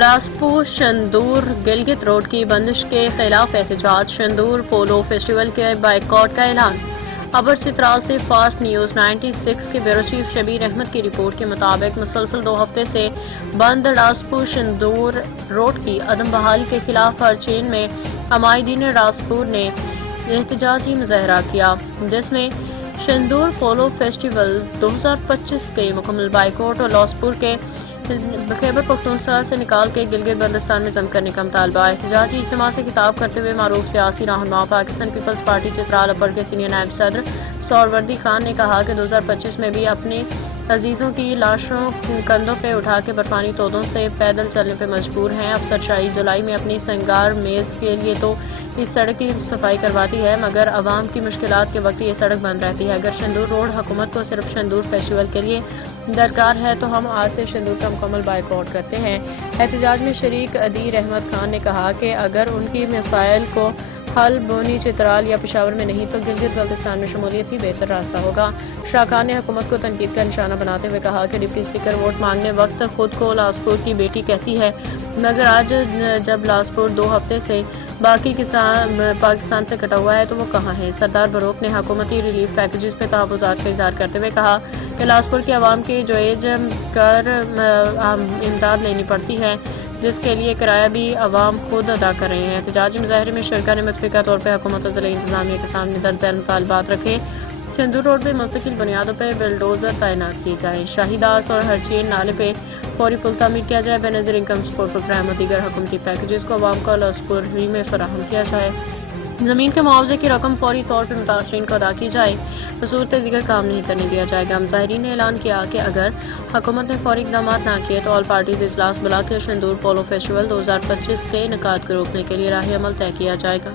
راسپور Shandur Gilgit road کی بندش کے خلاف احتجاج، شندور پولو فیسٹیول کے بائیکاٹ کا اعلان۔ ابر چترال سے فاسٹ نیوز 96 کے بیورو چیف شبیر احمد کی رپورٹ کے مطابق مسلسل 2 ہفتے سے بند راسپور شندور روڈ کی عدم بحالی کے خلاف ہر چین میں عمائدین راسپور نے احتجاجی مظاہرہ کیا، جس میں شندور پولو فیسٹیول 2025 کے مکمل بائیکاٹ اور لاسپور کے خیبر پختونخوا سے نکال کے گلگت بلتستان میں ضم کرنے کا مطالبہ۔ احتجاجی اجتماع سے خطاب کرتے ہوئے معروف سیاسی رہنما پاکستان پیپلز پارٹی چترال اپر کے سینئر نائب صدر سہروردی خان نے کہا کہ 2025 میں بھی اپنے عزیزوں کی لاشوں کندھوں پہ اٹھا کے برفانی تودوں سے پیدل چلنے پہ مجبور ہیں۔ افسر شاہی جولائی میں اپنی سنگار میز کے لیے تو اس سڑک کی صفائی کرواتی ہے، مگر عوام کی مشکلات کے وقت یہ سڑک بند رہتی ہے۔ اگر شندور روڈ حکومت کو صرف شندور فیسٹیول کے لیے درکار ہے تو ہم آج سے شندور کا مکمل بائیکاٹ کرتے ہیں۔ احتجاج میں شریک ادیر احمد خان نے کہا کہ اگر ان کی مسائل کو حل بونی چترال یا پشاور میں نہیں تو گلگت بلتستان میں شمولیت ہی بہتر راستہ ہوگا۔ شاہ خان نے حکومت کو تنقید کا نشانہ بناتے ہوئے کہا کہ ڈپٹی اسپیکر ووٹ مانگنے وقت خود کو لاسپور کی بیٹی کہتی ہے، مگر آج جب لاسپور 2 ہفتے سے باقی پاکستان سے کٹا ہوا ہے تو وہ کہاں ہے؟ سردار بروک نے حکومتی ریلیف پیکیجز پہ تحفظات کا اظہار کرتے ہوئے کہا کہ لاسپور کے عوام کی جویج کر امداد لینی پڑتی ہے، جس کے لیے کرایہ بھی عوام خود ادا کر رہے ہیں۔ احتجاجی مظاہرے میں شرکا نے متفقہ طور پہ حکومت اور ضلعی انتظامیہ کے سامنے درج ذیل مطالبات رکھے۔ شندور روڈ پہ مستقل بنیادوں پہ بلڈوزر تعینات کیے جائیں، شاہی داس اور ہرچین نالے پہ فوری پل تعمیر کیا جائے، بے نظیر انکم سپورٹ پروگرام اور دیگر حکومتی پیکیجز کو عوام کو لاسپور ہی میں فراہم کیا جائے، زمین کے معاوضے کی رقم فوری طور پر متاثرین کو ادا کی جائے، بصورت دیگر کام نہیں کرنے دیا جائے گا۔ مظاہرین نے اعلان کیا کہ اگر حکومت نے فوری اقدامات نہ کیے تو آل پارٹیز اجلاس بلا کے شندور پولو فیسٹیول 2025 کے انعقاد کو روکنے کے لیے راہ عمل طے کیا جائے گا۔